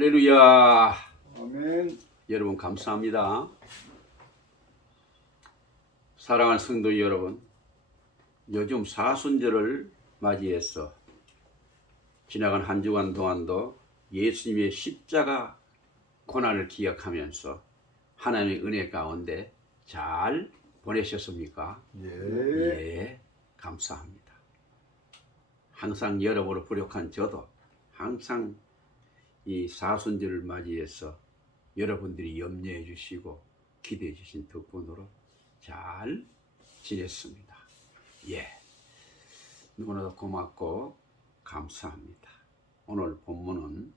할렐루야. 아멘. 여러분 감사합니다. 사랑하는 성도 여러분, 요즘 사순절을 맞이해서 지나간 한 주간 동안도 예수님의 십자가 고난을 기억하면서 하나님의 은혜 가운데 잘 보내셨습니까? 예, 감사합니다. 항상 여러분을 부족한 저도 항상 이 사순절을 맞이해서 여러분들이 염려해 주시고 기대해 주신 덕분으로 잘 지냈습니다. 예, 너무나도 고맙고 감사합니다. 오늘 본문은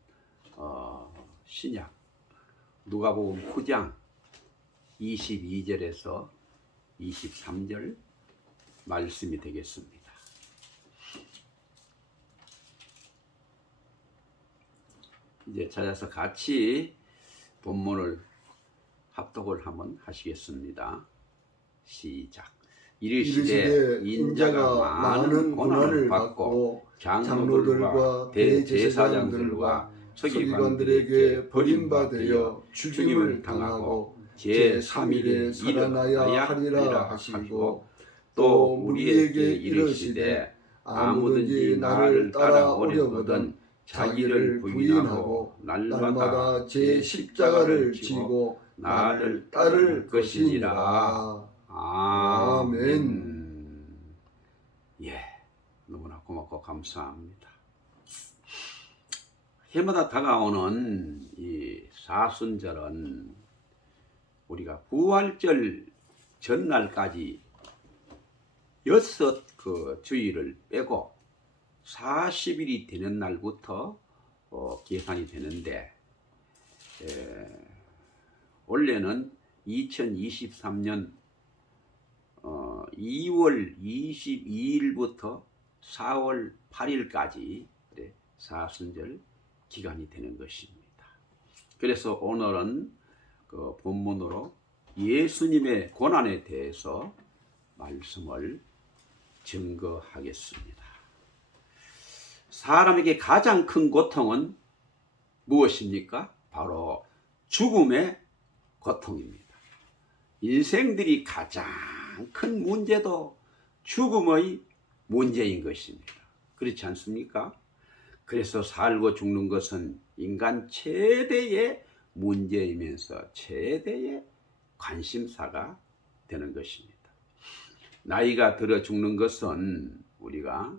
신약 누가복음 9장 22절에서 23절 말씀이 되겠습니다. 이제 찾아서 같이 본문을 합독을 한번 하시겠습니다. 시작. 이르시되 인자가 많은 고난을 받고 장로들과 대제사장들과 서기관들에게 버림받아 죽임을 당하고 제3일에 살아나야 하리라 하시고 또 우리에게 이르시되 아무든지 나를 따라오려거든 자기를 부인하고 날마다 제 십자가를 지고 나를 따를 것이니라. 아멘. 예, 너무나 고맙고 감사합니다. 해마다 다가오는 이 사순절은 우리가 부활절 전날까지 6 주일을 빼고 40일이 되는 날부터 계산이 되는데 원래는 2023년 2월 22일부터 4월 8일까지 사순절 기간이 되는 것입니다. 그래서 오늘은 그 본문으로 예수님의 고난에 대해서 말씀을 증거하겠습니다. 사람에게 가장 큰 고통은 무엇입니까? 바로 죽음의 고통입니다. 인생들이 가장 큰 문제도 죽음의 문제인 것입니다. 그렇지 않습니까? 그래서 살고 죽는 것은 인간 최대의 문제이면서 최대의 관심사가 되는 것입니다. 나이가 들어 죽는 것은 우리가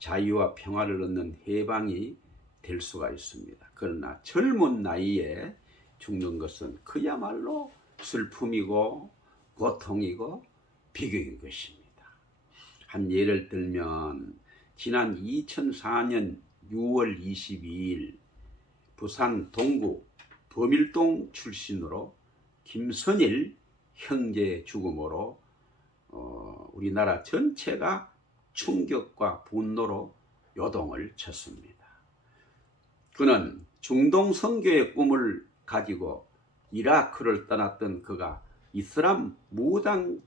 자유와 평화를 얻는 해방이 될 수가 있습니다. 그러나 젊은 나이에 죽는 것은 그야말로 슬픔이고 고통이고 비극인 것입니다. 한 예를 들면 지난 2004년 6월 22일 부산 동구 범일동 출신으로 김선일 형제의 죽음으로 우리나라 전체가 충격과 분노로 요동을 쳤습니다. 그는 중동 선교의 꿈을 가지고 이라크를 떠났던 그가 이슬람 무당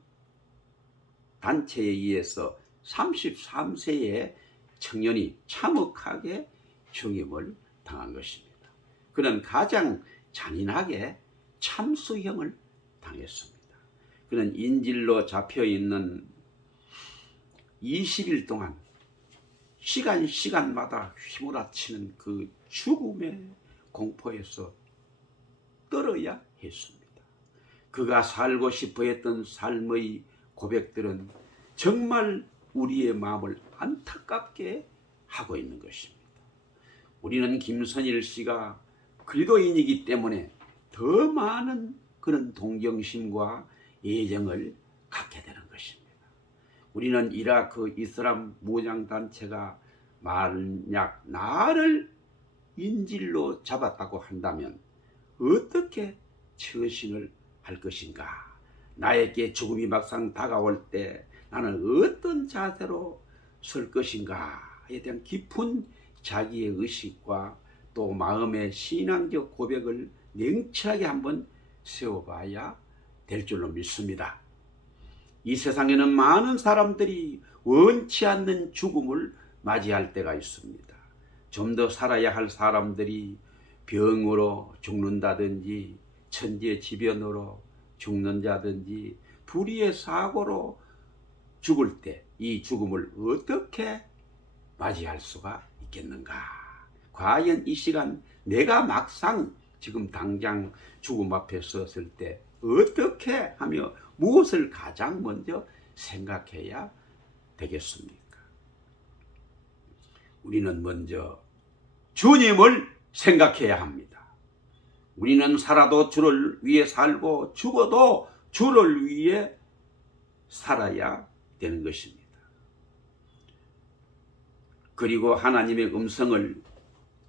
단체에 의해서 33세의 청년이 참혹하게 죽임을 당한 것입니다. 그는 가장 잔인하게 참수형을 당했습니다. 그는 인질로 잡혀있는 20일 동안 시간마다 휘몰아치는 그 죽음의 공포에서 떨어야 했습니다. 그가 살고 싶어 했던 삶의 고백들은 정말 우리의 마음을 안타깝게 하고 있는 것입니다. 우리는 김선일 씨가 그리스도인이기 때문에 더 많은 그런 동정심과 애정을 갖게 되는 것입니다. 우리는 이라크 이슬람 무장단체가 만약 나를 인질로 잡았다고 한다면 어떻게 처신을 할 것인가? 나에게 죽음이 막상 다가올 때 나는 어떤 자세로 설 것인가에 대한 깊은 자기의 의식과 또 마음의 신앙적 고백을 냉철하게 한번 세워봐야 될 줄로 믿습니다. 이 세상에는 많은 사람들이 원치 않는 죽음을 맞이할 때가 있습니다. 좀 더 살아야 할 사람들이 병으로 죽는다든지 천재지변으로 죽는 자든지 불의의 사고로 죽을 때 이 죽음을 어떻게 맞이할 수가 있겠는가? 과연 이 시간 내가 막상 지금 당장 죽음 앞에 섰을 때 어떻게 하며 무엇을 가장 먼저 생각해야 되겠습니까? 우리는 먼저 주님을 생각해야 합니다. 우리는 살아도 주를 위해 살고 죽어도 주를 위해 살아야 되는 것입니다. 그리고 하나님의 음성을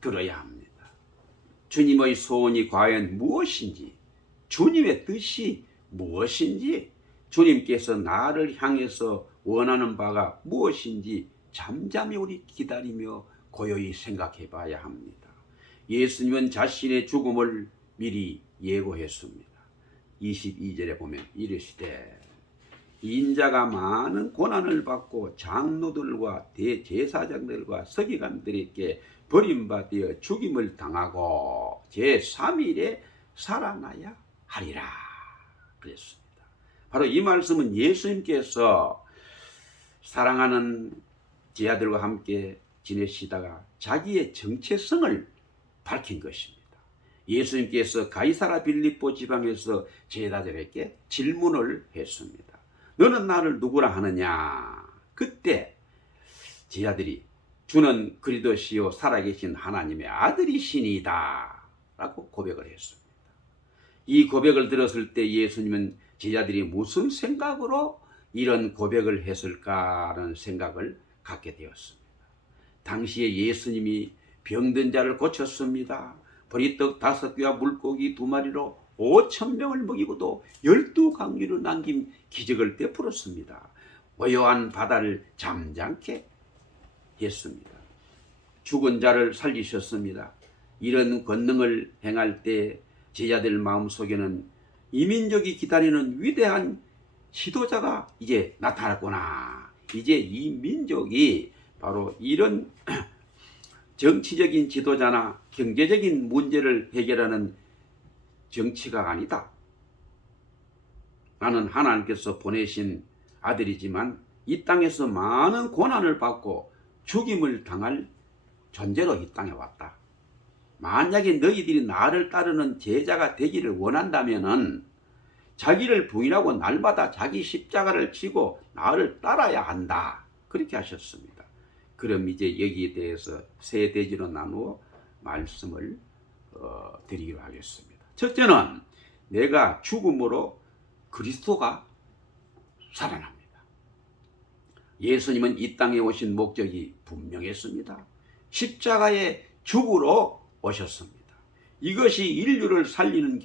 들어야 합니다. 주님의 소원이 과연 무엇인지, 주님의 뜻이 무엇인지, 주님께서 나를 향해서 원하는 바가 무엇인지 잠잠히 우리 기다리며 고요히 생각해 봐야 합니다. 예수님은 자신의 죽음을 미리 예고했습니다. 22절에 보면 이르시되 인자가 많은 고난을 받고 장로들과 대제사장들과 서기관들에게 버림받아 죽임을 당하고 제3일에 살아나야 하리라 그랬습니다. 바로 이 말씀은 예수님께서 사랑하는 제자들과 함께 지내시다가 자기의 정체성을 밝힌 것입니다. 예수님께서 가이사라 빌립보 지방에서 제자들에게 질문을 했습니다. 너는 나를 누구라 하느냐? 그때 제자들이 주는 그리스도시요 살아계신 하나님의 아들이시니이다 라고 고백을 했습니다. 이 고백을 들었을 때 예수님은 제자들이 무슨 생각으로 이런 고백을 했을까라는 생각을 갖게 되었습니다. 당시에 예수님이 병든 자를 고쳤습니다. 보리떡 5개와 물고기 2마리로 5,000명을 먹이고도 12강류를 남긴 기적을 베풀었습니다. 고요한 바다를 잠잠케 했습니다. 죽은 자를 살리셨습니다. 이런 권능을 행할 때 제자들 마음속에는 이민족이 기다리는 위대한 지도자가 이제 나타났구나. 이제 이 민족이 바로 이런 정치적인 지도자나 경제적인 문제를 해결하는 정치가 아니다. 나는 하나님께서 보내신 아들이지만 이 땅에서 많은 고난을 받고 죽임을 당할 존재로 이 땅에 왔다. 만약에 너희들이 나를 따르는 제자가 되기를 원한다면은 자기를 부인하고 날마다 자기 십자가를 지고 나를 따라야 한다. 그렇게 하셨습니다. 그럼 이제 여기에 대해서 세 대지로 나누어 말씀을 드리기로 하겠습니다. 첫째는 내가 죽음으로 그리스도가 살아납니다. 예수님은 이 땅에 오신 목적이 분명했습니다. 십자가의 죽으러 오셨습니다. 이것이 인류를 살리는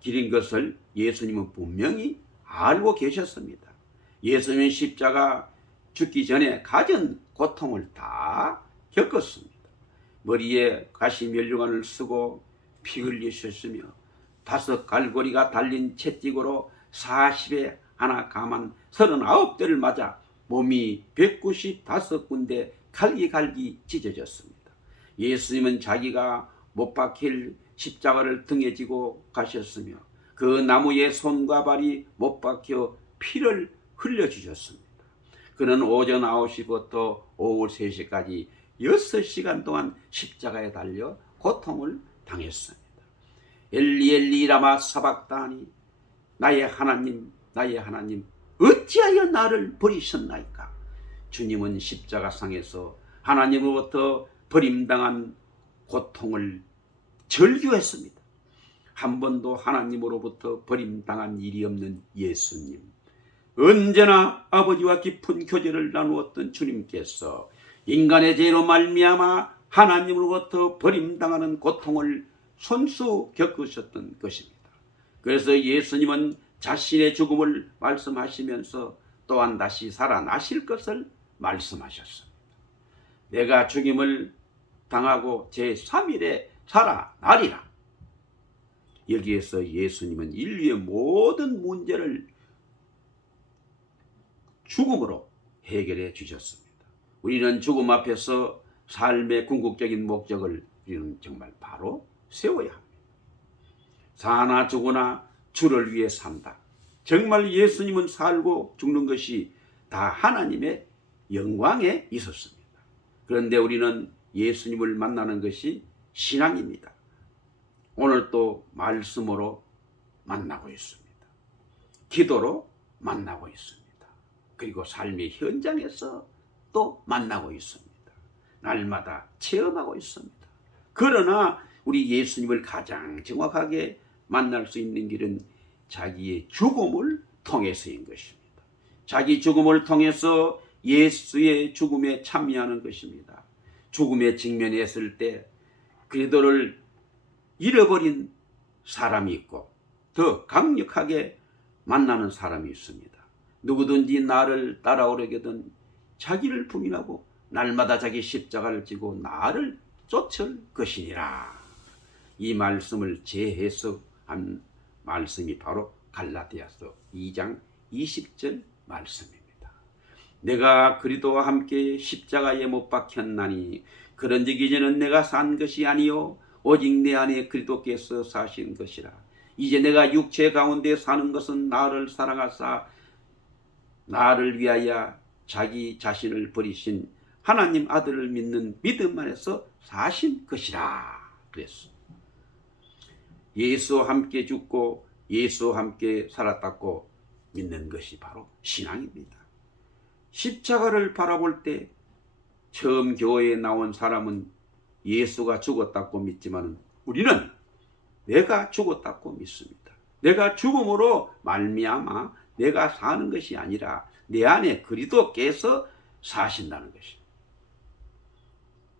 길인 것을 예수님은 분명히 알고 계셨습니다. 예수님은 십자가 죽기 전에 가진 고통을 다 겪었습니다. 머리에 가시면류관을 쓰고 피 흘리셨으며 5 갈고리가 달린 채찍으로 40에 하나 감한 39대를 맞아 몸이 195군데 갈기갈기 찢어졌습니다. 예수님은 자기가 못 박힐 십자가를 등에 지고 가셨으며 그 나무에 손과 발이 못 박혀 피를 흘려주셨습니다. 그는 오전 9시부터 오후 3시까지 6시간 동안 십자가에 달려 고통을 당했습니다. 엘리 엘리 라마 사박다니 나의 하나님 나의 하나님 어찌하여 나를 버리셨나이까. 주님은 십자가상에서 하나님으로부터 버림당한 고통을 절규했습니다. 한 번도 하나님으로부터 버림당한 일이 없는 예수님, 언제나 아버지와 깊은 교제를 나누었던 주님께서 인간의 죄로 말미암아 하나님으로부터 버림당하는 고통을 손수 겪으셨던 것입니다. 그래서 예수님은 자신의 죽음을 말씀하시면서 또한 다시 살아나실 것을 말씀하셨습니다. 내가 죽임을 당하고 제3일에 살아나리라. 여기에서 예수님은 인류의 모든 문제를 죽음으로 해결해 주셨습니다. 우리는 죽음 앞에서 삶의 궁극적인 목적을 우리는 정말 바로 세워야 합니다. 사나 죽으나 주를 위해 산다. 정말 예수님은 살고 죽는 것이 다 하나님의 영광에 있었습니다. 그런데 우리는 예수님을 만나는 것이 신앙입니다. 오늘 또 말씀으로 만나고 있습니다. 기도로 만나고 있습니다. 그리고 삶의 현장에서 또 만나고 있습니다. 날마다 체험하고 있습니다. 그러나 우리 예수님을 가장 정확하게 만날 수 있는 길은 자기의 죽음을 통해서인 것입니다. 자기 죽음을 통해서 예수의 죽음에 참여하는 것입니다. 죽음에 직면했을 때 그리스도를 잃어버린 사람이 있고 더 강력하게 만나는 사람이 있습니다. 누구든지 나를 따라오려거든 자기를 부인하고 날마다 자기 십자가를 지고 나를 쫓을 것이니라. 이 말씀을 재해석한 말씀이 바로 갈라디아서 2장 20절 말씀입니다. 내가 그리스도와 함께 십자가에 못 박혔나니 그런즉 이제는 내가 산 것이 아니요 오직 내 안에 그리스도께서 사신 것이라. 이제 내가 육체 가운데 사는 것은 나를 사랑하사 나를 위하여 자기 자신을 버리신 하나님 아들을 믿는 믿음 안에서 사신 것이라 그랬어. 예수와 함께 죽고 예수와 함께 살았다고 믿는 것이 바로 신앙입니다. 십자가를 바라볼 때 처음 교회에 나온 사람은 예수가 죽었다고 믿지만 우리는 내가 죽었다고 믿습니다. 내가 죽음으로 말미암아 내가 사는 것이 아니라 내 안에 그리스도께서 사신다는 것입니다.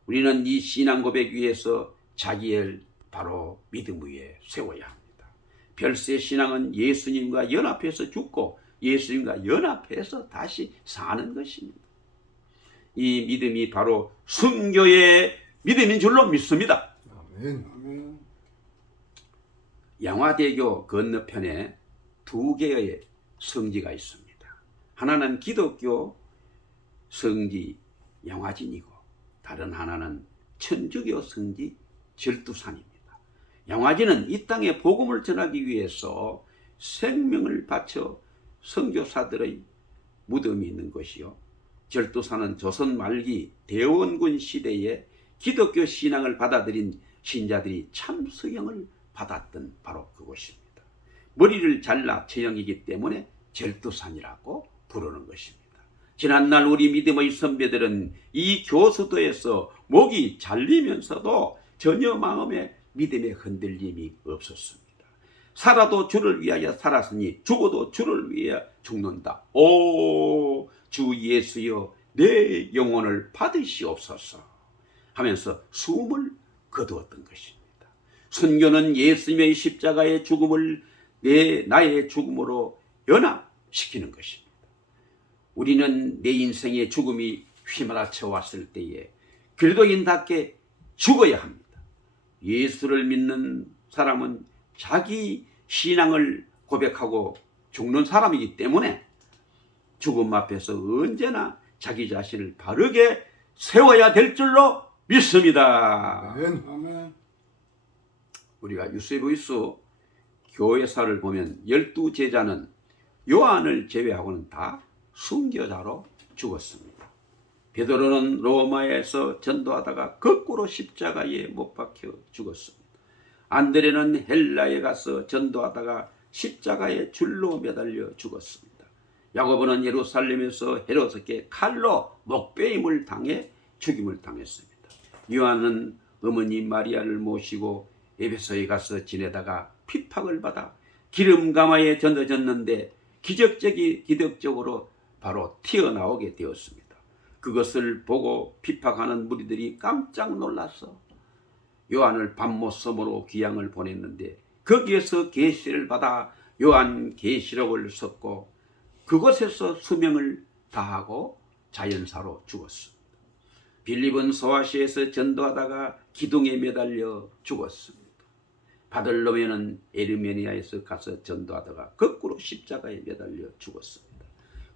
우리는 이 신앙 고백 위에서 자기를 바로 믿음 위에 세워야 합니다. 별세 신앙은 예수님과 연합해서 죽고 예수님과 연합해서 다시 사는 것입니다. 이 믿음이 바로 순교의 믿음인 줄로 믿습니다. 아멘. 양화대교 건너편에 두 개의 성지가 있습니다. 하나는 기독교 성지 양화진이고 다른 하나는 천주교 성지 절두산입니다. 양화진은 이 땅에 복음을 전하기 위해서 생명을 바쳐 선교사들의 무덤이 있는 곳이요, 절두산은 조선 말기 대원군 시대에 기독교 신앙을 받아들인 신자들이 참수형을 받았던 바로 그곳입니다. 머리를 잘라 처형이기 때문에 절두산이라고 부르는 것입니다. 지난날 우리 믿음의 선배들은 이 교수도에서 목이 잘리면서도 전혀 마음에 믿음의 흔들림이 없었습니다. 살아도 주를 위하여 살았으니 죽어도 주를 위하여 죽는다. 오, 주 예수여 내 영혼을 받으시옵소서 하면서 숨을 거두었던 것입니다. 순교는 예수님의 십자가의 죽음을 나의 죽음으로 연합시키는 것입니다. 우리는 내 인생의 죽음이 휘몰아쳐 왔을 때에 그리스도인답게 죽어야 합니다. 예수를 믿는 사람은 자기 신앙을 고백하고 죽는 사람이기 때문에 죽음 앞에서 언제나 자기 자신을 바르게 세워야 될 줄로 믿습니다. 아멘. 우리가 유세부이스 교회사를 보면 12제자는 요한을 제외하고는 다 순교자로 죽었습니다. 베드로는 로마에서 전도하다가 거꾸로 십자가에 못 박혀 죽었습니다. 안드레는 헬라에 가서 전도하다가 십자가에 줄로 매달려 죽었습니다. 야고보는 예루살렘에서 헤롯에게 칼로 목베임을 당해 죽임을 당했습니다. 요한은 어머니 마리아를 모시고 에베소에 가서 지내다가 핍박을 받아 기름 가마에 던져졌는데 기적적으로 바로 튀어나오게 되었습니다. 그것을 보고 핍박하는 무리들이 깜짝 놀라서 요한을 밤모섬으로 귀양을 보냈는데 거기에서 계시를 받아 요한 계시록을 썼고 그곳에서 수명을 다하고 자연사로 죽었습니다. 빌립은 소아시에서 전도하다가 기둥에 매달려 죽었습니다. 바들로메는 에르메니아에서 가서 전도하다가 거꾸로 십자가에 매달려 죽었습니다.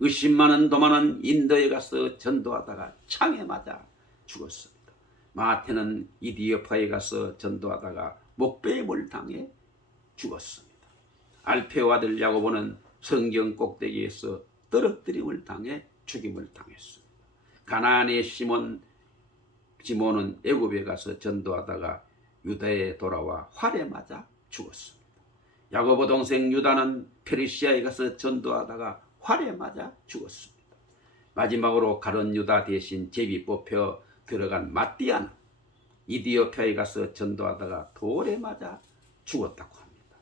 의심 많은 도마는 인도에 가서 전도하다가 창에 맞아 죽었습니다. 마태는 이디오파에 가서 전도하다가 목배임을 당해 죽었습니다. 알페오 아들 야고보는 성경 꼭대기에서 떨어뜨림을 당해 죽임을 당했습니다. 가나안의 시몬은 애굽에 가서 전도하다가 유다에 돌아와 활에 맞아 죽었습니다. 야고보 동생 유다는 페르시아에 가서 전도하다가 활에 맞아 죽었습니다. 마지막으로 가룟 유다 대신 제비 뽑혀 들어간 마띠아는 이디오피아에 가서 전도하다가 돌에 맞아 죽었다고 합니다.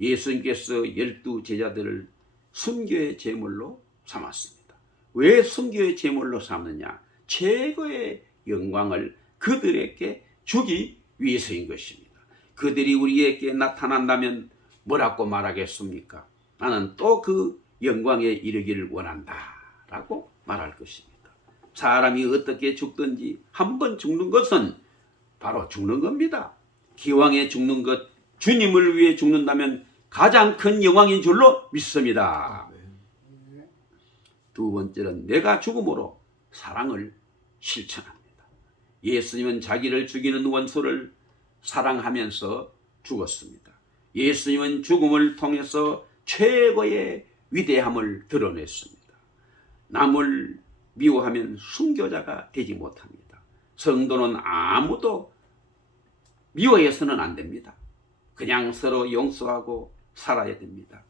예수님께서 12 제자들을 순교의 제물로 삼았습니다. 왜 순교의 제물로 삼느냐? 최고의 영광을 그들에게 주기 위해서인 것입니다. 그들이 우리에게 나타난다면 뭐라고 말하겠습니까? 나는 또 그 영광에 이르기를 원한다 라고 말할 것입니다. 사람이 어떻게 죽든지 한 번 죽는 것은 바로 죽는 겁니다. 기왕에 죽는 것, 주님을 위해 죽는다면 가장 큰 영광인 줄로 믿습니다. 두 번째는 내가 죽음으로 사랑을 실천합니다. 예수님은 자기를 죽이는 원수를 사랑하면서 죽었습니다. 예수님은 죽음을 통해서 최고의 위대함을 드러냈습니다. 남을 미워하면 순교자가 되지 못합니다. 성도는 아무도 미워해서는 안 됩니다. 그냥 서로 용서하고 살아야 됩니다.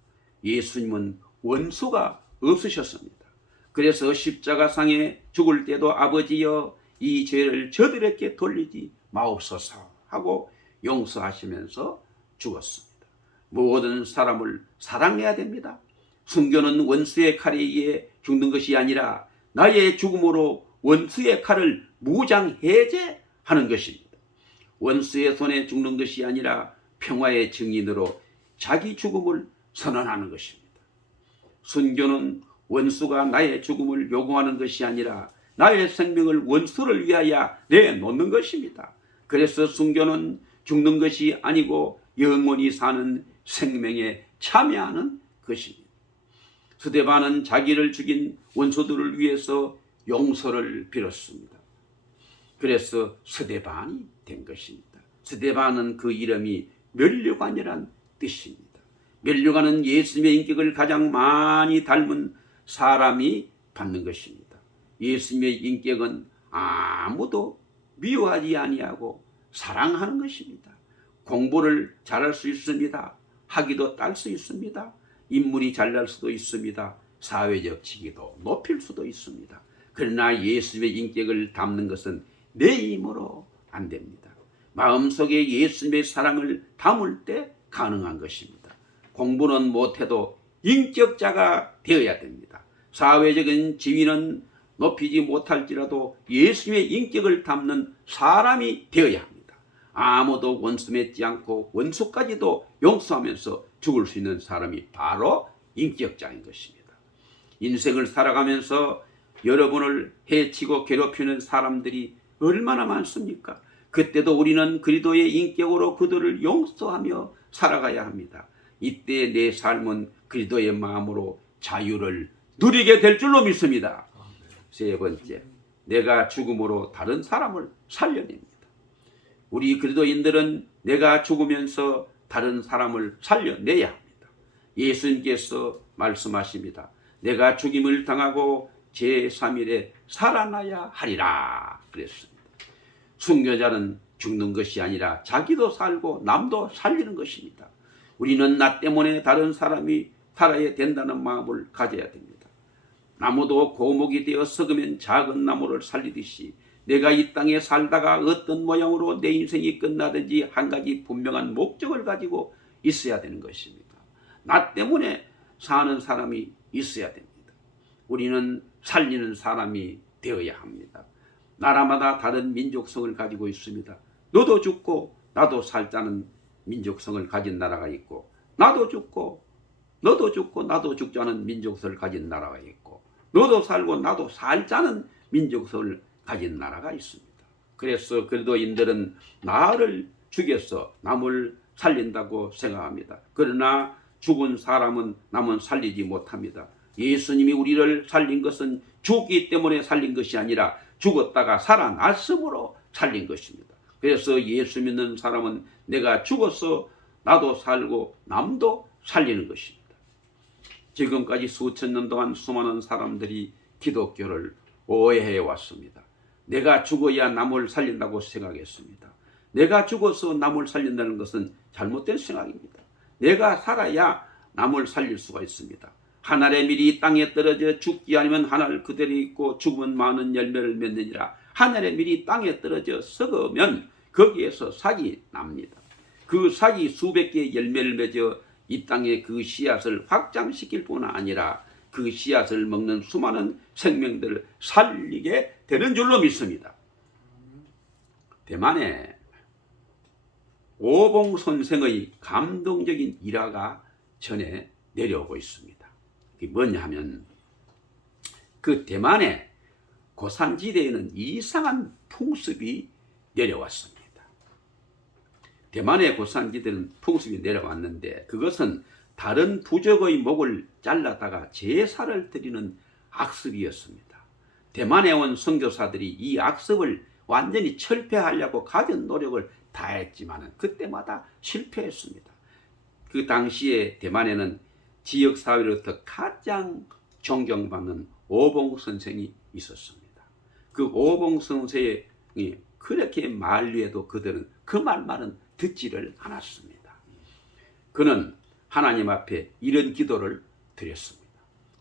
예수님은 원수가 없으셨습니다. 그래서 십자가상에 죽을 때도 아버지여 이 죄를 저들에게 돌리지 마옵소서 하고 용서하시면서 죽었습니다. 모든 사람을 사랑해야 됩니다. 순교는 원수의 칼에 의해 죽는 것이 아니라 나의 죽음으로 원수의 칼을 무장해제하는 것입니다. 원수의 손에 죽는 것이 아니라 평화의 증인으로 자기 죽음을 선언하는 것입니다. 순교는 원수가 나의 죽음을 요구하는 것이 아니라 나의 생명을 원수를 위하여 내놓는 것입니다. 그래서 순교는 죽는 것이 아니고 영원히 사는 생명에 참여하는 것입니다. 스데반은 자기를 죽인 원수들을 위해서 용서를 빌었습니다. 그래서 스데반이 된 것입니다. 스데반은 그 이름이 면류관이란 뜻입니다. 면류관은 예수님의 인격을 가장 많이 닮은 사람이 받는 것입니다. 예수님의 인격은 아무도 미워하지 아니하고 사랑하는 것입니다. 공부를 잘할 수 있습니다. 학위도 딸 수 있습니다. 인물이 잘날 수도 있습니다. 사회적 지위도 높일 수도 있습니다. 그러나 예수님의 인격을 담는 것은 내 힘으로 안 됩니다. 마음속에 예수님의 사랑을 담을 때 가능한 것입니다. 공부는 못해도 인격자가 되어야 됩니다. 사회적인 지위는 높이지 못할지라도 예수님의 인격을 담는 사람이 되어야 합니다. 아무도 원수 맺지 않고 원수까지도 용서하면서 죽을 수 있는 사람이 바로 인격자인 것입니다. 인생을 살아가면서 여러분을 해치고 괴롭히는 사람들이 얼마나 많습니까? 그때도 우리는 그리스도의 인격으로 그들을 용서하며 살아가야 합니다. 이때 내 삶은 그리스도의 마음으로 자유를 누리게 될 줄로 믿습니다. 세 번째, 내가 죽음으로 다른 사람을 살려냅니다. 우리 그리스도인들은 내가 죽으면서 다른 사람을 살려내야 합니다. 예수님께서 말씀하십니다. 내가 죽임을 당하고 제3일에 살아나야 하리라 그랬습니다. 순교자는 죽는 것이 아니라 자기도 살고 남도 살리는 것입니다. 우리는 나 때문에 다른 사람이 살아야 된다는 마음을 가져야 됩니다. 나무도 고목이 되어 썩으면 작은 나무를 살리듯이 내가 이 땅에 살다가 어떤 모양으로 내 인생이 끝나든지 한 가지 분명한 목적을 가지고 있어야 되는 것입니다. 나 때문에 사는 사람이 있어야 됩니다. 우리는 살리는 사람이 되어야 합니다. 나라마다 다른 민족성을 가지고 있습니다. 너도 죽고 나도 살자는 민족성을 가진 나라가 있고, 나도 죽고 너도 죽고 나도 죽자는 민족성을 가진 나라가 있고, 너도 살고 나도 살자는 민족성을 가진 나라가 있습니다. 그래서 그리스도인들은 나를 죽여서 남을 살린다고 생각합니다. 그러나 죽은 사람은 남은 살리지 못합니다. 예수님이 우리를 살린 것은 죽기 때문에 살린 것이 아니라 죽었다가 살아났으므로 살린 것입니다. 그래서 예수 믿는 사람은 내가 죽어서 나도 살고 남도 살리는 것입니다. 지금까지 수천 년 동안 수많은 사람들이 기독교를 오해해 왔습니다. 내가 죽어야 남을 살린다고 생각했습니다. 내가 죽어서 남을 살린다는 것은 잘못된 생각입니다. 내가 살아야 남을 살릴 수가 있습니다. 한 알의 밀이 땅에 떨어져 죽기 아니면 한 알 그대로 있고 죽으면 많은 열매를 맺느니라. 한 알의 밀이 땅에 떨어져 썩으면 거기에서 삭이 납니다. 그 삭이 수백 개의 열매를 맺어 이 땅에 그 씨앗을 확장시킬 뿐 아니라 그 씨앗을 먹는 수많은 생명들을 살리게 되는 줄로 믿습니다. 대만에 오봉 선생의 감동적인 일화가 전해 내려오고 있습니다. 그게 뭐냐 하면 그 대만의 고산지대에는 이상한 풍습이 내려왔습니다. 대만의 고산지대는 풍습이 내려왔는데 그것은 다른 부족의 목을 잘라다가 제사를 드리는 악습이었습니다. 대만에 온 선교사들이 이 악습을 완전히 철폐하려고 가진 노력을 다했지만 그때마다 실패했습니다. 그 당시에 대만에는 지역사회로부터 가장 존경받는 오봉 선생이 있었습니다. 그 오봉 선생이 그렇게 만류해도 그들은 그 말만은 듣지를 않았습니다. 그는 하나님 앞에 이런 기도를 드렸습니다.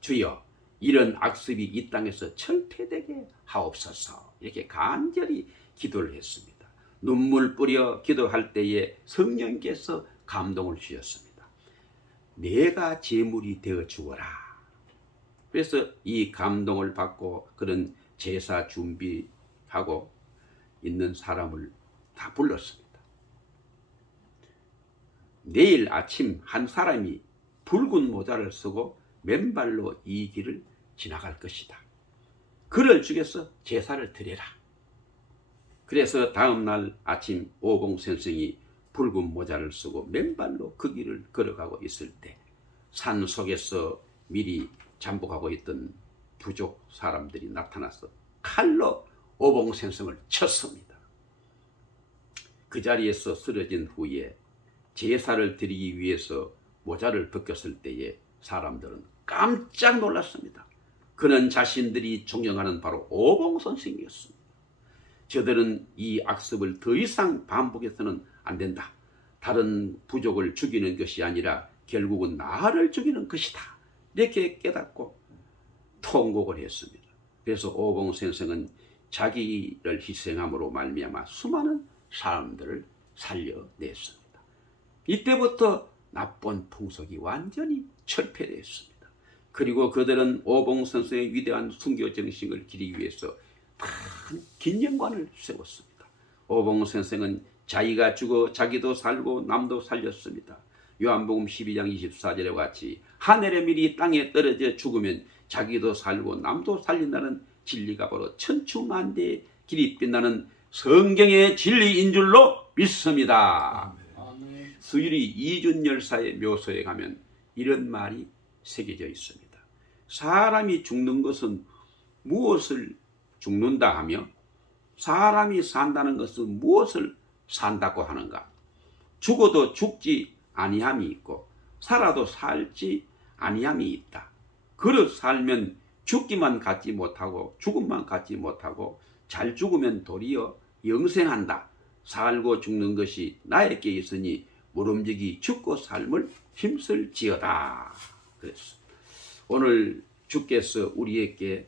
주여, 이런 악습이 이 땅에서 철폐되게 하옵소서. 이렇게 간절히 기도를 했습니다. 눈물 뿌려 기도할 때에 성령께서 감동을 주셨습니다. 내가 제물이 되어 주어라. 그래서 이 감동을 받고 그런 제사 준비하고 있는 사람을 다 불렀습니다. 내일 아침 한 사람이 붉은 모자를 쓰고 맨발로 이 길을 지나갈 것이다. 그를 죽여서 제사를 드려라. 그래서 다음날 아침 오봉 선생이 붉은 모자를 쓰고 맨발로 그 길을 걸어가고 있을 때 산 속에서 미리 잠복하고 있던 부족 사람들이 나타나서 칼로 오봉 선생을 쳤습니다. 그 자리에서 쓰러진 후에 제사를 드리기 위해서 모자를 벗겼을 때에 사람들은 깜짝 놀랐습니다. 그는 자신들이 존경하는 바로 오봉 선생이었습니다. 저들은 이 악습을 더 이상 반복해서는 안 된다. 다른 부족을 죽이는 것이 아니라 결국은 나를 죽이는 것이다. 이렇게 깨닫고 통곡을 했습니다. 그래서 오봉 선생은 자기를 희생함으로 말미암아 수많은 사람들을 살려냈습니다. 이때부터 나쁜 풍속이 완전히 철폐되었습니다. 그리고 그들은 오봉 선생의 위대한 순교 정신을 기리기 위해서 큰 기념관을 세웠습니다. 오봉 선생은 자기가 죽어 자기도 살고 남도 살렸습니다. 요한복음 12장 24절에 같이 하늘의 밀이 땅에 떨어져 죽으면 자기도 살고 남도 살린다는 진리가 바로 천추만대의 길이 빛나는 성경의 진리인 줄로 믿습니다. 아멘. 수유리 이준 열사의 묘소에 가면 이런 말이 새겨져 있습니다. 사람이 죽는 것은 무엇을 죽는다 하며 사람이 산다는 것은 무엇을 산다고 하는가? 죽어도 죽지 아니함이 있고 살아도 살지 아니함이 있다. 그릇 살면 죽기만 갖지 못하고 죽음만 갖지 못하고 잘 죽으면 도리어 영생한다. 살고 죽는 것이 나에게 있으니 모름지기 죽고 삶을 힘쓸지어다. 그랬어. 오늘 주께서 우리에게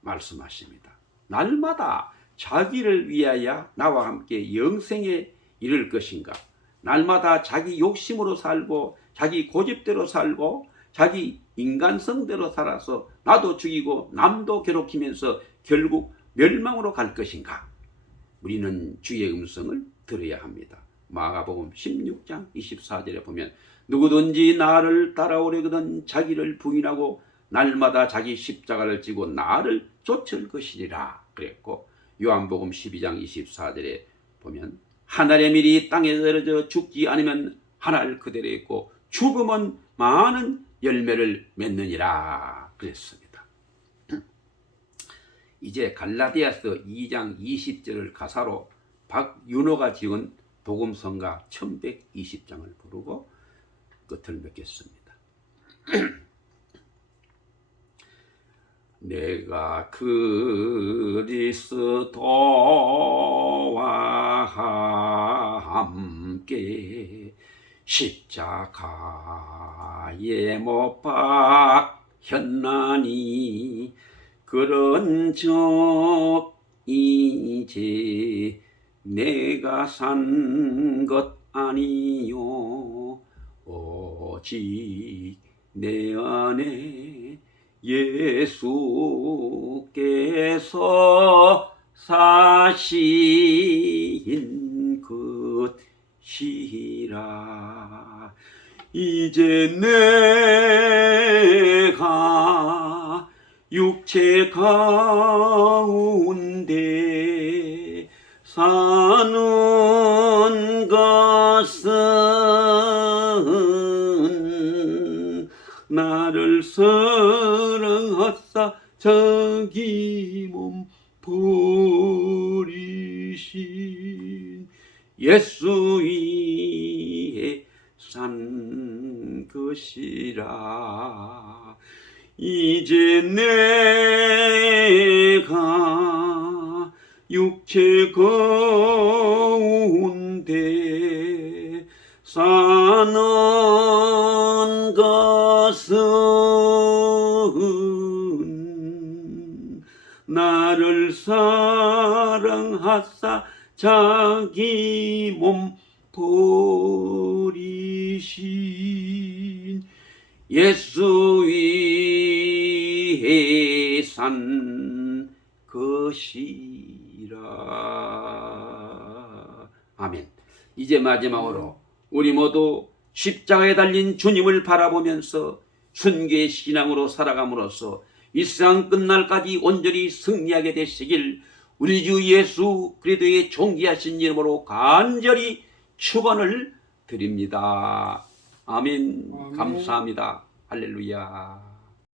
말씀하십니다. 날마다 자기를 위하여 나와 함께 영생에 이를 것인가? 날마다 자기 욕심으로 살고 자기 고집대로 살고 자기 인간성대로 살아서 나도 죽이고 남도 괴롭히면서 결국 멸망으로 갈 것인가? 우리는 주의 음성을 들어야 합니다. 마가복음 16장 24절에 보면 누구든지 나를 따라오려거든 자기를 부인하고 날마다 자기 십자가를 지고 나를 쫓을 것이니라 그랬고, 요한복음 12장 24절에 보면 하늘의 밀이 땅에 떨어져 죽지 않으면 하늘 그대로 있고 죽음은 많은 열매를 맺느니라 그랬습니다. 이제 갈라디아서 2장 20절을 가사로 박윤호가 지은 복음성가 1120장을 부르고 끝을 맺겠습니다. 내가 그리스도와 함께 십자가에 못 박혔나니 그런즉 이제 내가 산 것 아니요 오직 내 안에 예수께서 사신 것이라. 이제 내가 육체 가운데 사는 것은 나를 사랑하사 자기 몸 버리신 예수 위에 산 것이라. 이제 내가 육체 가운데 사는 것은 나를 사랑하사 자기 몸 버리신 예수 위에 산 것이라. 아멘. 이제 마지막으로 우리 모두 십자가에 달린 주님을 바라보면서 순교의 신앙으로 살아감으로써 이 세상 끝날까지 온전히 승리하게 되시길 우리 주 예수 그리스도의 존귀하신 이름으로 간절히 축원을 드립니다. 아멘. 아멘. 감사합니다. 할렐루야.